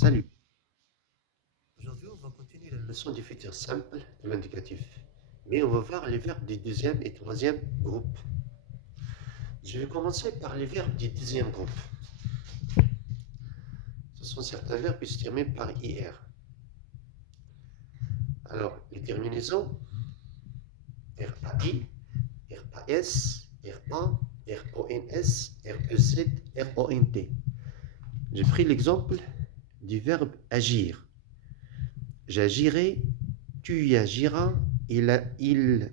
Salut. Aujourd'hui, on va continuer la leçon du futur simple de l'indicatif. Mais on va voir les verbes du deuxième et troisième groupe. Je vais commencer par les verbes du deuxième groupe. Ce sont certains verbes qui se terminent par IR. Alors, les terminaisons RAI, RAS, RA, RONS, REZ, RONT. J'ai pris l'exemple du verbe agir. J'agirai, tu y agiras,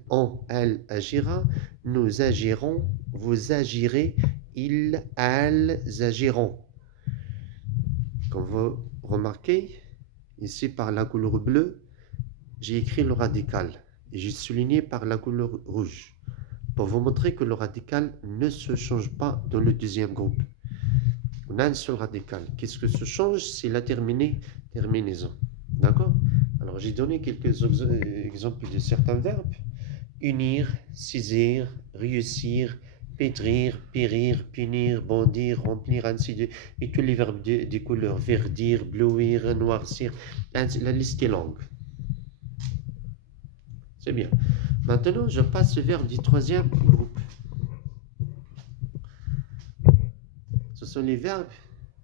on, elle agira, nous agirons, vous agirez, ils, elles agiront. Comme vous remarquez, ici par la couleur bleue, j'ai écrit le radical et j'ai souligné par la couleur rouge pour vous montrer que le radical ne se change pas dans le deuxième groupe. On a un seul radical. Qu'est-ce que se change? C'est la terminaison. D'accord? Alors, j'ai donné quelques exemples de certains verbes. Unir, saisir, réussir, pétrir, périr, punir, bondir, remplir, ainsi de suite. Et tous les verbes des couleurs. Verdir, bleuir, noircir. La liste est longue. C'est bien. Maintenant, je passe au verbe du troisième groupe. Ce sont les verbes,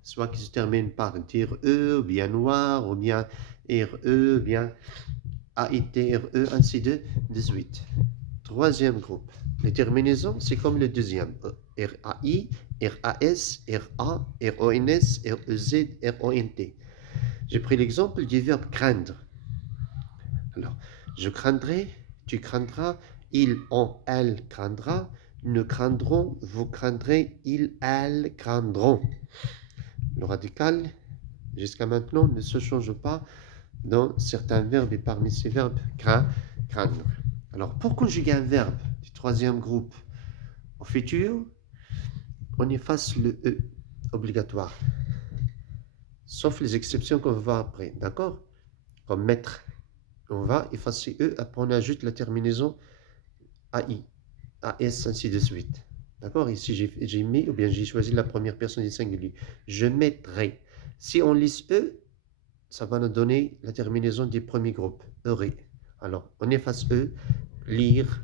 soit qui se terminent par dire E, ou bien noir, ou bien RE, ou bien AITRE, ainsi de suite. Troisième groupe. Les terminaisons, c'est comme le deuxième. RAI, RAS, RA, RONS, REZ, RONT. J'ai pris l'exemple du verbe craindre. Alors, je craindrai, tu craindras, il, on, elle craindra, nous craindrons, vous craindrez, ils, elles craindront. Le radical, jusqu'à maintenant, ne se change pas dans certains verbes et parmi ces verbes, craindre. Alors, pour conjuguer un verbe du troisième groupe au futur, on efface le E, obligatoire. Sauf les exceptions qu'on va voir après, d'accord? Comme mettre. On va effacer E, après on ajoute la terminaison AI, AS, ainsi de suite. D'accord? Ici, j'ai mis, ou bien j'ai choisi la première personne du singulier. Je mettrai. Si on lisse E, ça va nous donner la terminaison du premier groupe, aurait. Alors, on efface E, lire,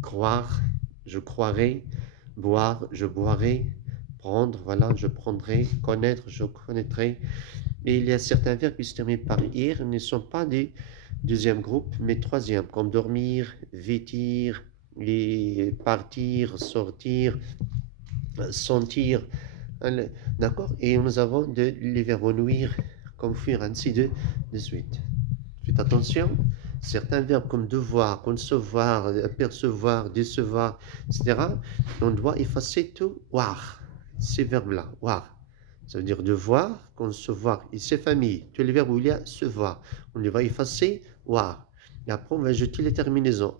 croire, je croirai, boire, je boirai, prendre, voilà, je prendrai, connaître, je connaîtrai. Et il y a certains verbes qui se terminent par ir, ne sont pas des deuxième groupe, mais troisième, comme dormir, vêtir, et partir, sortir, sentir. D'accord? Et nous avons les verbes nuire, comme fuir, ainsi de suite. Faites attention, certains verbes comme devoir, concevoir, apercevoir, décevoir, etc., on doit effacer tout voir, ces verbes-là, voir. Ça veut dire devoir, concevoir, et c'est famille. Tous les verbes où il y a se voir, on les va effacer, voir. Et après, on va ajouter les terminaisons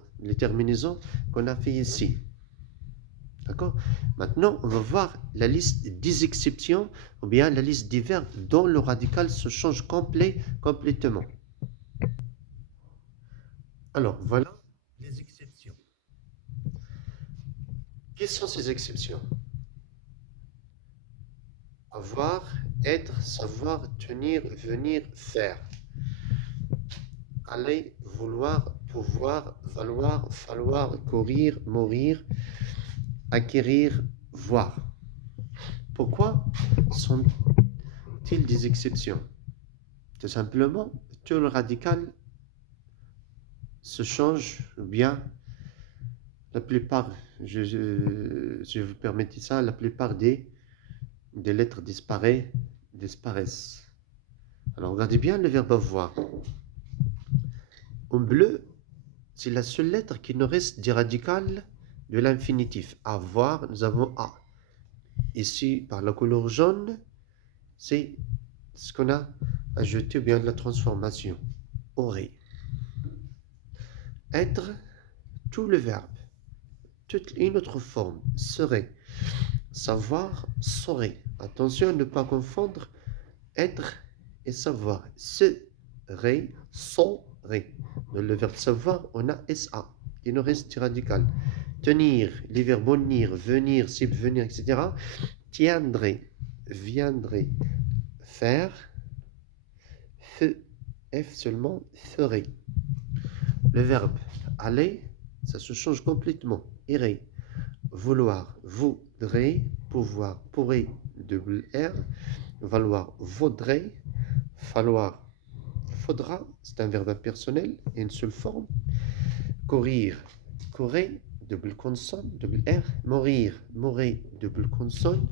qu'on a fait ici. D'accord? Maintenant, on va voir la liste des exceptions, ou bien la liste des verbes dont le radical se change complètement. Alors, voilà les exceptions. Quelles sont ces exceptions? Avoir, être, savoir, tenir, venir, faire. Aller, vouloir, pouvoir, valoir, falloir, courir, mourir, acquérir, voir. Pourquoi sont-ils des exceptions? Tout simplement, tout le radical se change, ou bien la plupart, je vous permettez ça, la plupart des lettres disparaissent. Alors regardez bien le verbe avoir. En bleu, c'est la seule lettre qui nous reste du radical de l'infinitif. Avoir, nous avons A. Ici, par la couleur jaune, c'est ce qu'on a ajouté, ou bien de la transformation. Aurait. Être, tout le verbe. Toute une autre forme. Serait. Savoir, saurait. Attention à ne pas confondre être et savoir. Serait, saurait. Dans le verbe savoir, on a SA. Il nous reste du radical. Tenir, les verbes unir, venir, subvenir, etc. Tiendrait, viendrait, faire, Feu. F seulement, ferait. Le verbe aller, ça se change complètement. Irait. Vouloir, voudrait. Pouvoir, pourrait, double R. Valoir, vaudrait. Falloir, faudra. C'est un verbe impersonnel et une seule forme. Courir, courait, double consonne, double R. Mourir, mourait, double consonne.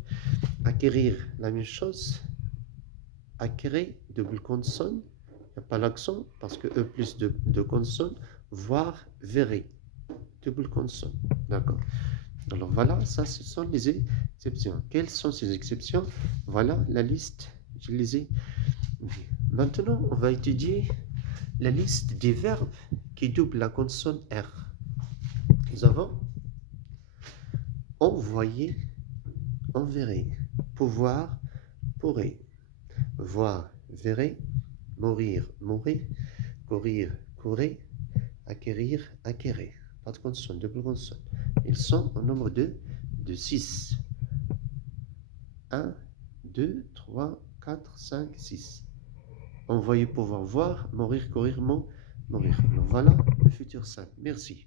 Acquérir, la même chose. Acquérir, double consonne. Il n'y a pas l'accent parce que E plus de consonne. Voir, verrait, double consonne. D'accord. Alors voilà, ça ce sont les exceptions. Quelles sont ces exceptions? Voilà la liste, je les ai. Maintenant, on va étudier la liste des verbes qui doublent la consonne R. Nous avons envoyer, enverrait, pouvoir, pourrait, voir, verrait, mourir, mourrait, courir, courait, acquérir, acquérait. Pas de consonne, double consonne. Ils sont au nombre de 6. 1, 2, 3, 4, 5, 6. Envoyer, pouvoir, voir, mourir, courir, mourir. Alors voilà le futur simple. Merci.